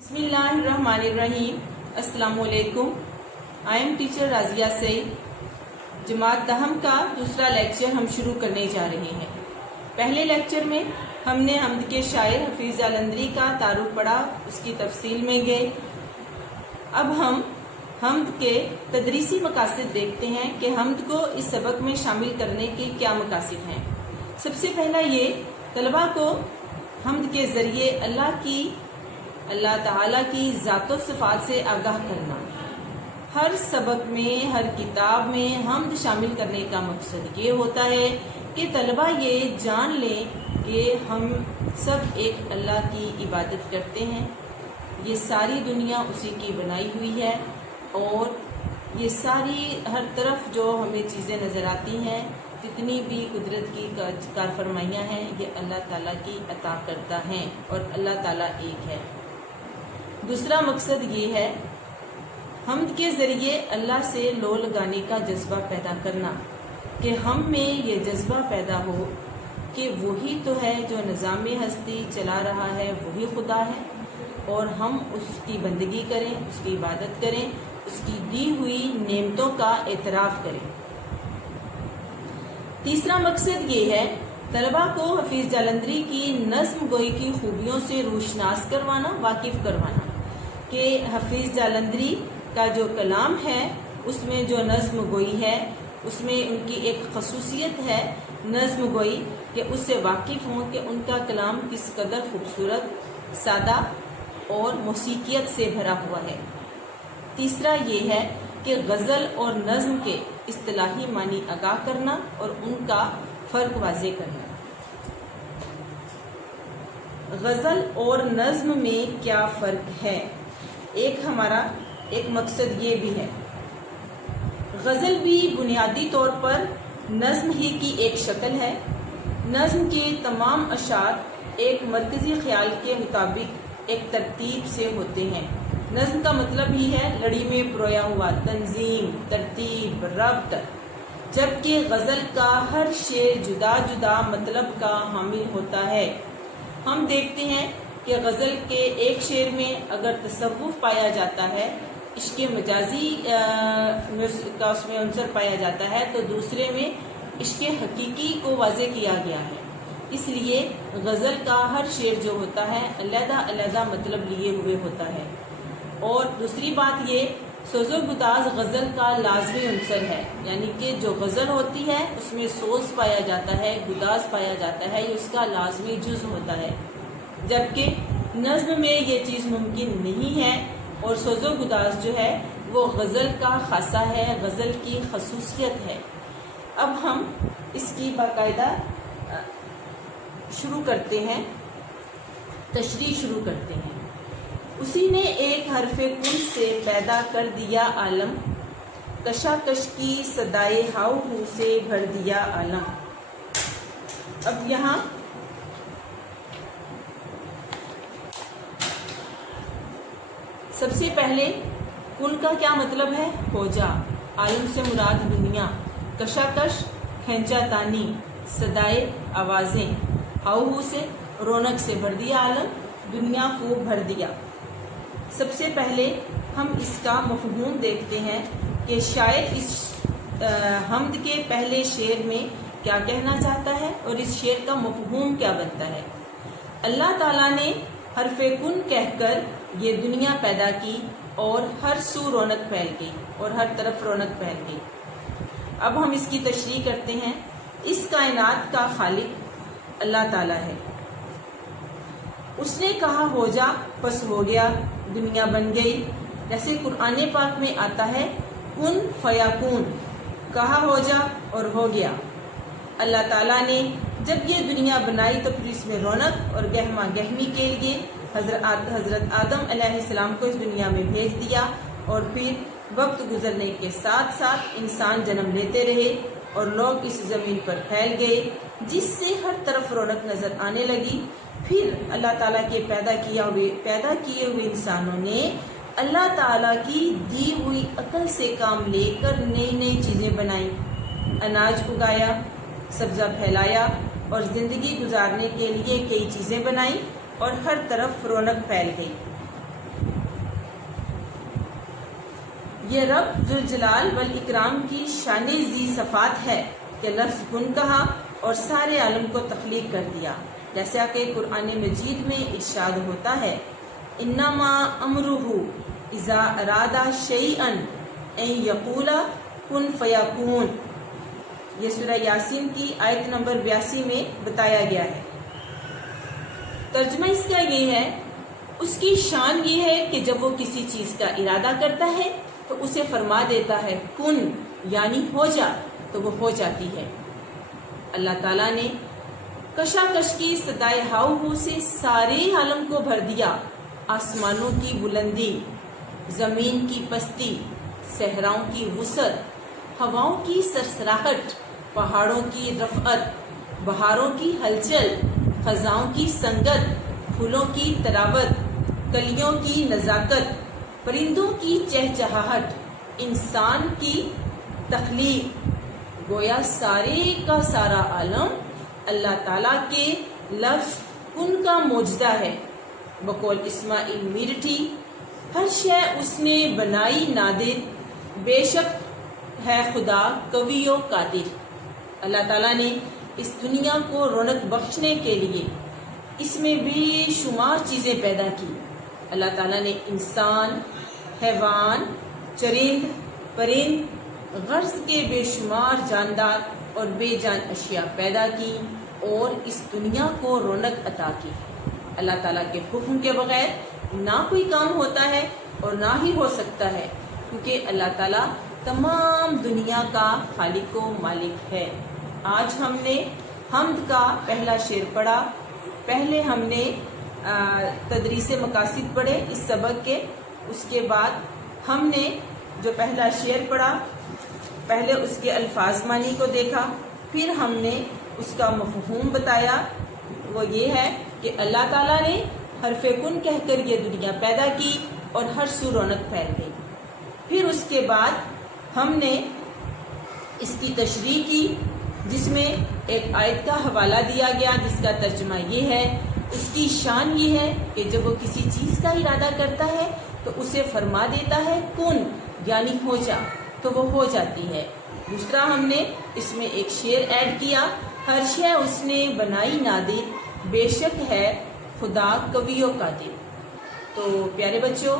बिस्मिल्लाहिर्रहमानिर्रहीम। अस्सलामु अलैकुम। I am teacher Razia Saeed. जमात दहम का दूसरा लेक्चर हम शुरू करने जा रहे हैं। पहले लेक्चर में हमने हम्द के शायर हफीज जालंधरी का तारुफ पढ़ा, उसकी तफसील में गए। अब हम हम्द के तदरीसी मकासद देखते हैं कि हम्द को इस सबक में शामिल करने के क्या मकासद हैं। सबसे पहला ये तलबा को हम्द के जरिए अल्लाह ताला की ज़ात व सिफ़ात से आगाह करना। हर सबक में, हर किताब में हम्द शामिल करने का मकसद ये होता है कि तलबा ये जान लें कि हम सब एक अल्लाह की इबादत करते हैं। ये सारी दुनिया उसी की बनाई हुई है और ये सारी हर तरफ जो हमें चीज़ें नज़र आती हैं, जितनी भी कुदरत की कारफरमाइयाँ हैं, ये अल्लाह ताला की अता करता है और अल्लाह ताला एक है। दूसरा मकसद ये है हम्द के ज़रिए अल्लाह से लो लगाने का जज्बा पैदा करना, कि हम में ये जज्बा पैदा हो कि वही तो है जो निज़ाम हस्ती चला रहा है, वही खुदा है और हम उसकी बंदगी करें, उसकी इबादत करें, उसकी दी हुई नेमतों का एतराफ़ करें। तीसरा मकसद ये है तलबा को हफीज जालंधरी की नज़्म गोई की खूबियों से रोशनास करवाना, वाकिफ़ करवाना कि हफीज जालंधरी का जो कलाम है उसमें जो नज़्म गोई है उसमें उनकी एक खसूसियत है नज़्म गोई, कि उससे वाकिफ़ हों कि उनका कलाम किस कदर खूबसूरत, सादा और मौसीकियत से भरा हुआ है। तीसरा ये है कि गज़ल और नज़्म के इस्तिलाही मानी आगाह करना और उनका फ़र्क वाज़े करना। गज़ल और नज़्म में क्या फ़र्क है, हमारा एक मकसद ये भी है। गज़ल भी बुनियादी तौर पर नज़्म ही की एक शक्ल है। नज़्म के तमाम अशार एक मरकज़ी ख्याल के मुताबिक एक तरतीब से होते हैं। नज़्म का मतलब ही है लड़ी में परोया हुआ, तंजीम, तरतीब, रब्त, जबकि गज़ल का हर शेर जुदा जुदा मतलब का हामिल होता है। हम देखते हैं कि गज़ल के एक शेर में अगर तसव्वुफ़ पाया जाता है, इश्क़ मजाजी का उसमें अंसर पाया जाता है, तो दूसरे में इश्क़ हकीकी को वाज़े किया गया है। इसलिए गज़ल का हर शेर जो होता है अलग-अलग मतलब लिए हुए होता है। और दूसरी बात ये, सोज़ो गुदाज गज़ल का लाजमी अंसर है, यानी कि जो गज़ल होती है उसमें सोज़ पाया जाता है, गुदाज पाया जाता है, ये उसका लाजमी जुज़ होता है। जबकि नज़्म में ये चीज़ मुमकिन नहीं है और सोज़ो गुदाज जो है वो गज़ल का खासा है, गज़ल की खसूसियत है। अब हम इसकी बाकायदा शुरू करते हैं, तशरीह शुरू करते हैं। उसी ने एक हरफ़े कुन से पैदा कर दिया आलम, कशाकश की सदाए हाउ हू से भर दिया आलम। अब यहाँ सबसे पहले कुन का क्या मतलब है, हो जा, आलम से मुराद दुनिया, कशाकश खैंचा तानी, सदाए आवाज़ें, हाउ से रौनक से भर दिया आलम, दुनिया को भर दिया। सबसे पहले हम इसका मफ़हूम देखते हैं कि शायर इस हम्द के पहले शेर में क्या कहना चाहता है और इस शेर का मफ़हूम क्या बनता है। अल्लाह ताला ने हरफ़े कुन कहकर ये दुनिया पैदा की और हर सू रौनक फैल गई और हर तरफ रौनक फैल गई। अब हम इसकी तशरीह करते हैं। इस कायनात का खालिक अल्लाह ताला है। उसने कहा हो जा, बस हो गया, दुनिया बन गई। जैसे कुरान पाक में आता है कुन फयाकुन, कहा हो जा और हो गया। अल्लाह ताला ने जब ये दुनिया बनाई तो फिर इसमें रौनक और गहमा गहमी के लिए हज़रत आदम अलैहिस्सलाम को इस दुनिया में भेज दिया और फिर वक्त गुजरने के साथ साथ इंसान जन्म लेते रहे और लोग इस ज़मीन पर फैल गए, जिससे हर तरफ रौनक नज़र आने लगी। फिर अल्लाह ताला के पैदा किए हुए इंसानों ने अल्लाह ताला की दी हुई अकल से काम लेकर नई नई चीज़ें बनाई, अनाज उगाया, सब्ज़ा फैलाया और ज़िंदगी गुजारने के लिए कई चीज़ें बनाई और हर तरफ रौनक फैल गई। یہ رب ذوالجلال والاکرام کی شان ذی صفات ہے کہ لفظ کن کہا اور سارے عالم کو تخلیق کر دیا، جیسا کہ قرآن مجید میں ارشاد ہوتا ہے انما امرہ اذا اراد شیئا ان یقول کن فیکون۔ یہ سورہ یاسین کی آیت نمبر 82 میں بتایا گیا ہے۔ ترجمہ اس کا یہ ہے، اس کی شان یہ ہے کہ جب وہ کسی چیز کا ارادہ کرتا ہے تو اسے فرما دیتا ہے کن، یعنی ہو جا، تو وہ ہو جاتی ہے۔ اللہ تعالیٰ نے کشاکش کی صدائے ہاؤ ہو سے سارے عالم کو بھر دیا، آسمانوں کی بلندی، زمین کی پستی، صحراؤں کی وسعت، ہواؤں کی سرسراہٹ، پہاڑوں کی رفعت، بہاروں کی ہلچل، خزاؤں کی سنگت، پھولوں کی تراوت، کلیوں کی نزاکت، پرندوں کی چہچہاہٹ، انسان کی تخلیق، گویا سارے کا سارا عالم اللہ تعالیٰ کے لفظ کن کا معجزہ ہے۔ بقول اسماعیل میرٹھی، ہر شے اس نے بنائی نادر، بے شک ہے خدا قوی و قادر۔ اللہ تعالیٰ نے اس دنیا کو رونق بخشنے کے لیے اس میں بے شمار چیزیں پیدا کی۔ اللہ تعالیٰ نے انسان، حیوان، چرند، پرند، غرض کے بے شمار جاندار اور بے جان اشیاء پیدا کی اور اس دنیا کو رونق عطا کی۔ اللہ تعالیٰ کے حکم کے بغیر نہ کوئی کام ہوتا ہے اور نہ ہی ہو سکتا ہے، کیونکہ اللہ تعالیٰ تمام دنیا کا خالق و مالک ہے۔ آج ہم نے حمد کا پہلا شعر پڑھا۔ پہلے ہم نے تدریس مقاصد پڑھے اس سبق کے، اس کے بعد ہم نے جو پہلا شعر پڑھا پہلے اس کے الفاظ معنی کو دیکھا، پھر ہم نے اس کا مفہوم بتایا، وہ یہ ہے کہ اللہ تعالیٰ نے حرف کن کہہ کر یہ دنیا پیدا کی اور ہر سو رونق پھیل گئی۔ پھر اس کے بعد ہم نے اس کی تشریح کی، جس میں ایک آیت کا حوالہ دیا گیا جس کا ترجمہ یہ ہے، اس کی شان یہ ہے کہ جب وہ کسی چیز کا ارادہ کرتا ہے تو اسے فرما دیتا ہے کن، یعنی ہو جا، تو وہ ہو جاتی ہے۔ دوسرا ہم نے اس میں ایک شعر ایڈ کیا، ہر شے اس نے بنائی نادر، بے شک ہے خدا قوی و قادر۔ تو پیارے بچوں،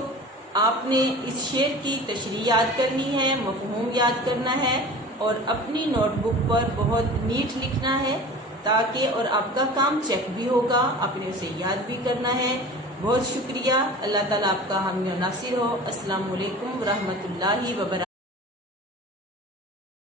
آپ نے اس شعر کی تشریح یاد کرنی ہے، مفہوم یاد کرنا ہے اور اپنی نوٹ بک پر بہت نیٹ لکھنا ہے، تاکہ اور آپ کا کام چیک بھی ہوگا، آپ نے اسے یاد بھی کرنا ہے۔ بہت شکریہ، اللہ تعالیٰ آپ کا حامی و ناصر ہو۔ السلام علیکم ورحمۃ اللہ وبرکاتہ۔